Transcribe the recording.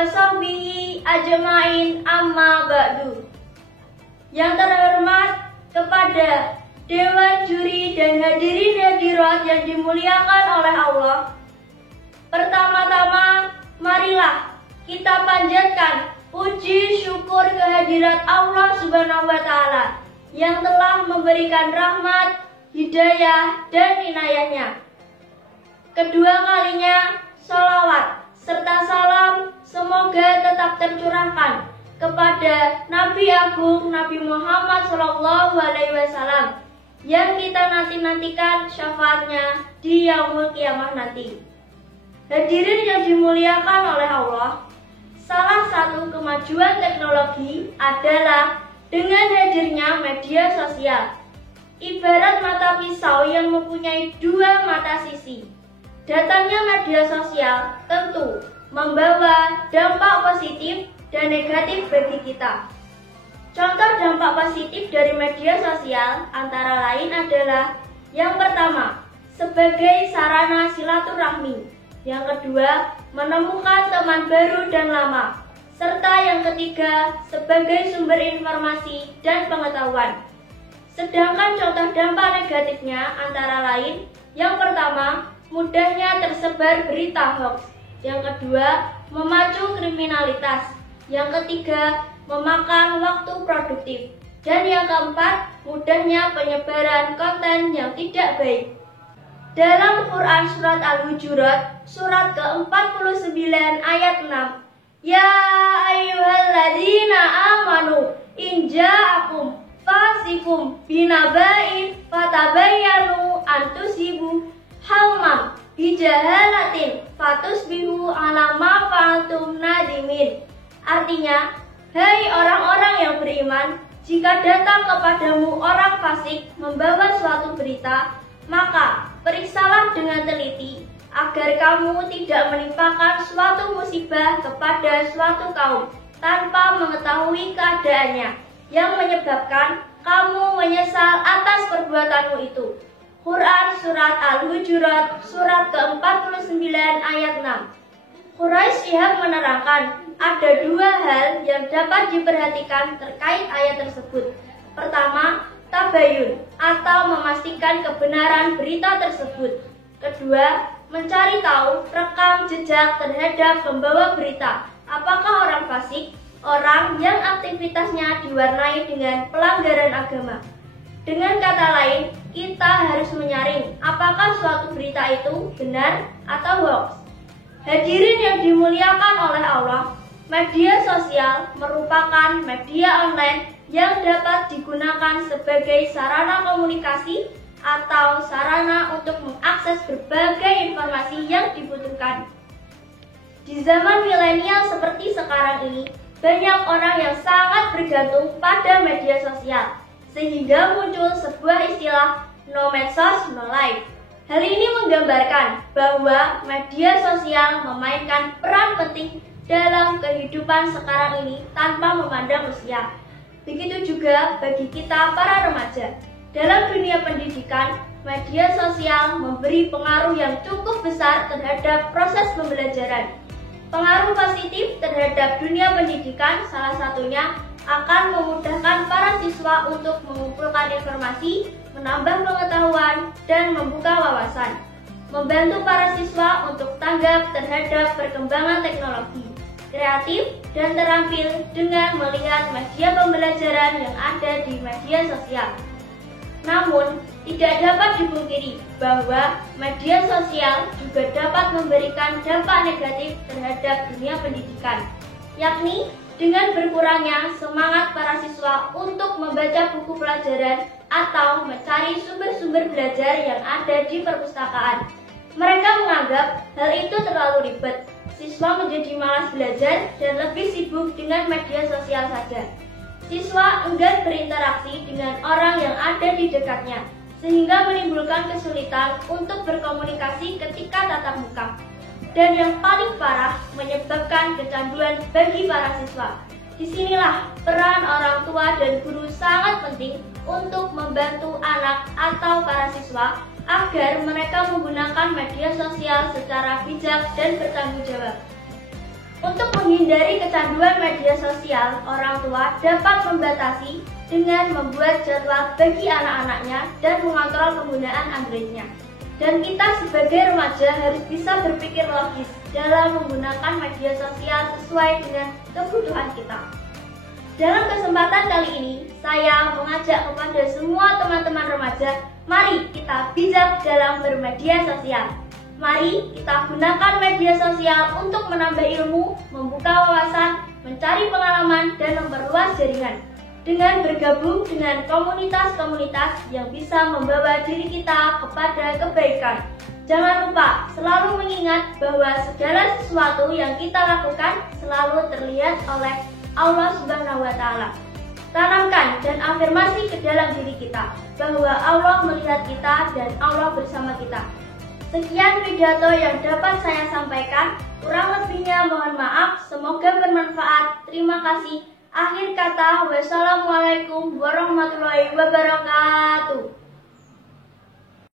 wa sahbihi ajmain amma ba'du. Yang terhormat kepada Dewan Juri dan hadirin hadirat yang dimuliakan oleh Allah. Pertama-tama, marilah kita panjatkan puji syukur kehadirat Allah Subhanahu wa Ta'ala yang telah memberikan rahmat, hidayah, dan inayahnya. Kedua kalinya, sholawat serta salam semoga tetap tercurahkan kepada Nabi Agung Nabi Muhammad SAW yang kita nantikan syafaatnya di yaumul qiyamah nanti. Hadirin yang dimuliakan oleh Allah, salah satu kemajuan teknologi adalah dengan hadirnya media sosial. Ibarat mata pisau yang mempunyai dua mata sisi. Datangnya media sosial tentu membawa dampak positif dan negatif bagi kita. Contoh dampak positif dari media sosial antara lain adalah: yang pertama, sebagai sarana silaturahmi; yang kedua, menemukan teman baru dan lama; serta yang ketiga, sebagai sumber informasi dan pengetahuan. Sedangkan contoh dampak negatifnya antara lain: yang pertama, mudahnya tersebar berita hoax; yang kedua, memacu kriminalitas; yang ketiga, memakan waktu produktif; dan yang keempat, mudahnya penyebaran konten yang tidak baik. Dalam Quran Surat Al-Hujurat, surat ke-49 ayat 6, Ya ayyuhalladzina amanu in ja'akum fasikum binaba'in fatabayyanu an tusibu qauman bijahalatin fatusbihu ala ma fa'altum nadimin. Artinya, hai orang-orang yang beriman, jika datang kepadamu orang fasik membawa suatu berita, maka periksalah dengan teliti agar kamu tidak menimpakan suatu musibah kepada suatu kaum tanpa mengetahui keadaannya, yang menyebabkan kamu menyesal atas perbuatanmu itu. Quran Surat Al-Hujurat surat ke-49 ayat 6. Quraisy Shihab menerangkan ada dua hal yang dapat diperhatikan terkait ayat tersebut. Pertama, tabayun atau memastikan kebenaran berita tersebut. Kedua, mencari tahu rekam jejak terhadap pembawa berita. Apakah orang fasik, orang yang aktivitasnya diwarnai dengan pelanggaran agama. Dengan kata lain, kita harus menyaring apakah suatu berita itu benar atau hoax. Hadirin yang dimuliakan oleh Allah, media sosial merupakan media online yang dapat digunakan sebagai sarana komunikasi atau sarana untuk mengakses berbagai informasi yang dibutuhkan. Di zaman milenial seperti sekarang ini, banyak orang yang sangat bergantung pada media sosial, sehingga muncul sebuah istilah no medsos, no life. Hal ini menggambarkan bahwa media sosial memainkan peran penting dalam kehidupan sekarang ini tanpa memandang usia. Begitu juga bagi kita para remaja. Dalam dunia pendidikan, media sosial memberi pengaruh yang cukup besar terhadap proses pembelajaran. Pengaruh positif terhadap dunia pendidikan salah satunya akan memudahkan para siswa untuk mengumpulkan informasi, menambah pengetahuan, dan membuka wawasan. Membantu para siswa untuk tanggap terhadap perkembangan teknologi, kreatif, dan terampil dengan melihat media pembelajaran yang ada di media sosial. Namun, tidak dapat dipungkiri bahwa media sosial juga dapat memberikan dampak negatif terhadap dunia pendidikan, yakni dengan berkurangnya semangat para siswa untuk membaca buku pelajaran atau mencari sumber-sumber belajar yang ada di perpustakaan. Mereka menganggap hal itu terlalu ribet. Siswa menjadi malas belajar dan lebih sibuk dengan media sosial saja. Siswa enggan berinteraksi dengan orang yang ada di dekatnya, sehingga menimbulkan kesulitan untuk berkomunikasi ketika tatap muka. Dan yang paling parah, menyebabkan kecanduan bagi para siswa. Disinilah peran orang tua dan guru sangat penting untuk membantu anak atau para siswa agar mereka menggunakan media sosial secara bijak dan bertanggung jawab. Untuk menghindari kecanduan media sosial, orang tua dapat membatasi dengan membuat jadwal bagi anak-anaknya dan mengontrol penggunaan Android-nya. Dan kita sebagai remaja harus bisa berpikir logis dalam menggunakan media sosial sesuai dengan kebutuhan kita. Dalam kesempatan kali ini, saya mengajak kepada semua teman-teman remaja, mari kita bijak dalam bermedia sosial. Mari kita gunakan media sosial untuk menambah ilmu, membuka wawasan, mencari pengalaman, dan memperluas jaringan. Dengan bergabung dengan komunitas-komunitas yang bisa membawa diri kita kepada kebaikan. Jangan lupa selalu mengingat bahwa segala sesuatu yang kita lakukan selalu terlihat oleh Allah Subhanahu wa Ta'ala. Tanamkan dan afirmasi ke dalam diri kita bahwa Allah melihat kita dan Allah bersama kita. Sekian pidato yang dapat saya sampaikan, kurang lebihnya mohon maaf, semoga bermanfaat. Terima kasih. Akhir kata, wassalamualaikum warahmatullahi wabarakatuh.